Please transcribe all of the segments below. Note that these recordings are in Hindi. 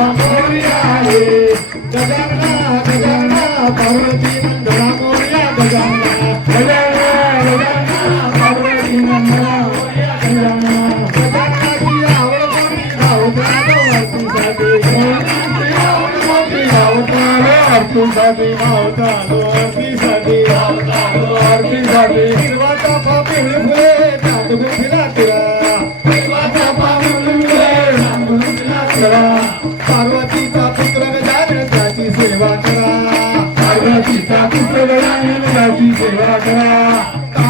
Hãy subscribe cho kênh Ghiền Mì Gõ Để không bỏ lỡ những video hấp dẫn Happy Diwali!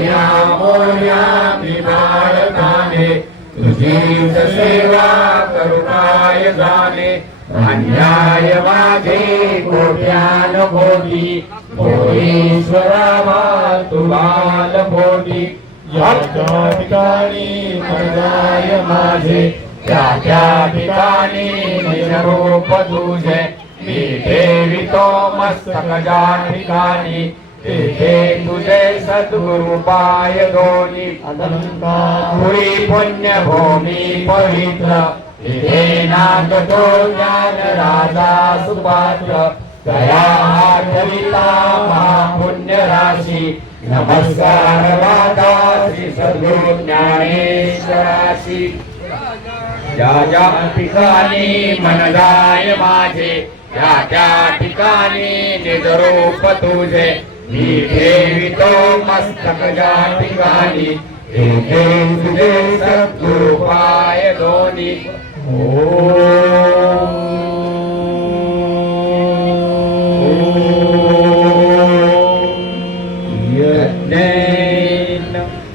या मोल्यापि भारताने तुझीच सेवा करुणाय दाने अन्याय माझे कोट्यान भोगी भोगीश्वरा वा भोगी या ठिकाणी प्रदाय माझे त्या ठिकाणी निजरूप तुझे मी देवी तो मस्तक ठिकाणी तुझे सद्गुरु पाय दोन्ही पुरी पुण्यभूमी पवित्र। नागतो ज्ञान राजा सुपात्र। दया महापुण्य राशी। नमस्कार माता श्री सद्गुरु ज्ञानेश्वराशी ज्या ज्या ठिकाणी मनदाय माझे। त्या त्या ठिकाणी निजरूप तुझे। मी ठेवितो मस्तक ज्या ठिकाणी तेथे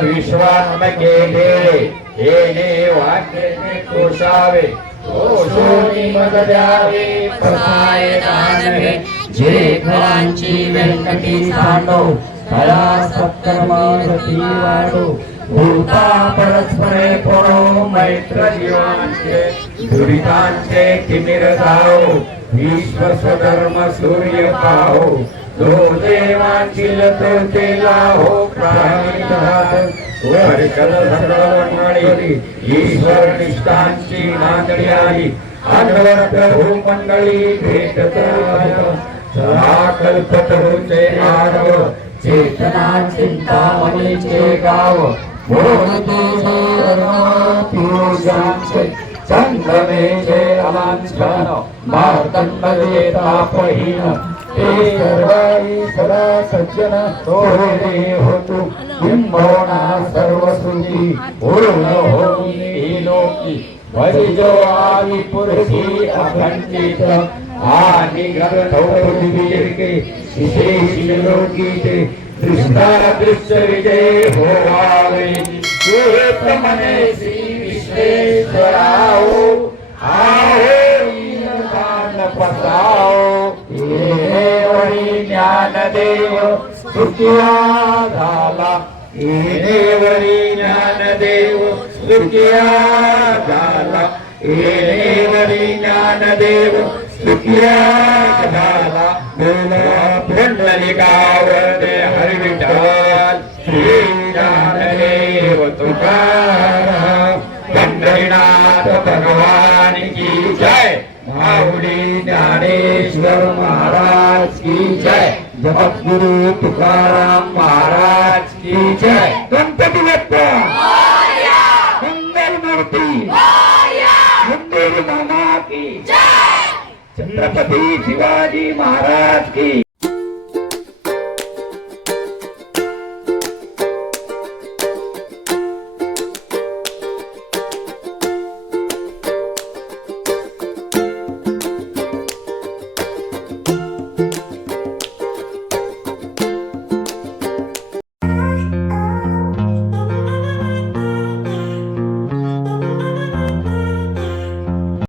विश्वात्मके देवे हे वाक्येने कोशावे कोशोनी मद द्यावे. प्रसाय दानवे. जे घरांची व्यंकटी सांडो. कला वाढो. भूता परस्परे परो मैत्र जीवांचे दुरितांचे तिमिर जाओ. विश्व स्वधर्म सूर्य पाहो जो देवांचिल तो तेला हो प्राणिकल सर्व मंडळी ईश्वर निष्ठांची मागणी आली. अनवत हो मंडळी भेटत सदा कल्पत होते मानव चेतना चिंतामणीचे गाव. मोहते पुरुषांचे संगमेचे अलांछन मार्तंडले ते सर्वाई सदा सज्जन तोरे होतु। किंबोणा सर्व सुखी पूर्ण होई लोकी भरिजो आदि पुरुषी अखंडित पृथ्वीर्के। विशेष लोकीचे दृष्टा दृश्य विजय होवावे सुहेत मने श्री विश्वेश्वराओ आओ दान पसाओ ये वरी ज्ञानदेव स्तुत्या झाला ये वरी ज्ञानदेव स्तुत्या झाला ये वरी ज्ञानदेव स्तुत्या झाला बोला पुंडलिकावरते हरिविठ्ठल श्री ज्ञानदेव तुकाराम। पंढरीनाथ भगवान की जय। माऊली ज्ञानेश्वर महाराज की जय। जगद्गुरु तुकाराम महाराज की जय। गणपती बाप्पा मंगल मूर्ती। मंदिर मामा की। छत्रपती शिवाजी महाराज की।